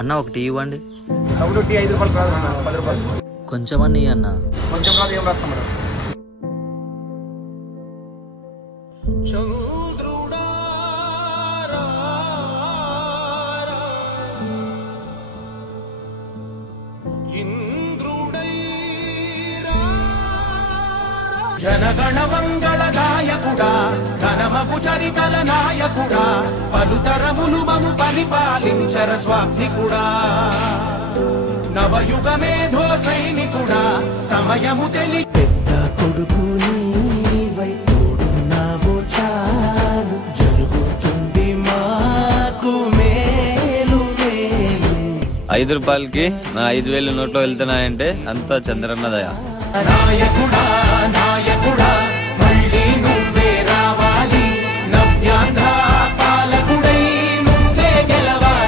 అన్న ఒక టీ ఇవ్వండి. తమ్ముడు టీ 5 రూపాయలు కాదు అన్న, 10 రూపాయలు. కొంచెం అన్న అన్న. కొంచెం కాదు, ఏం రాస్తాం మేడం. జనగణ మంగళ నాయకుడా, ఘనమగు చరితల నాయకుడా, పలుతరములు మము పరిపాలించర స్వామికుడా, నవయుగ మేధో సైనికుడా, సమయము తెలి పెద్ద కొడుకు నీవై తోడున్నావో చాలు, జరుగుతుంది మాకు మేలు మేలు. 5 రూపాయలకి నా 5,000 నోట్లో వెళ్తున్నాయంటే అంతా చంద్రన్న దయ. నాయకుడా నాయ